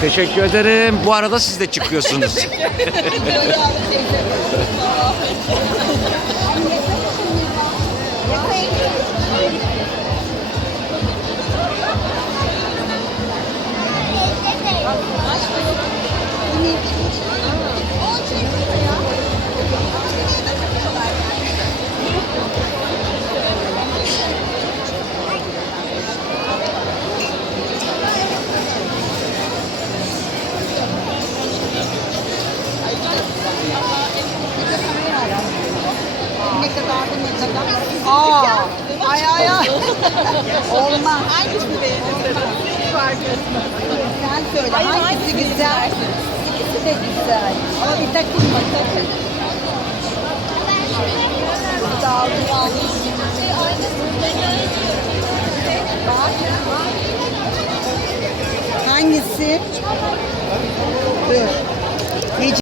Teşekkür ederim. Bu arada siz de çıkıyorsunuz. Ne kadar da ne kadar. Ay ay ay. Olmaz. Hangisini beğendin? Fark etmez. Sen söyle. Hangisi güzel? İkisi de güzel. Ama bir takılma takın. Sağ olun. Bak. Hangisi? Dur.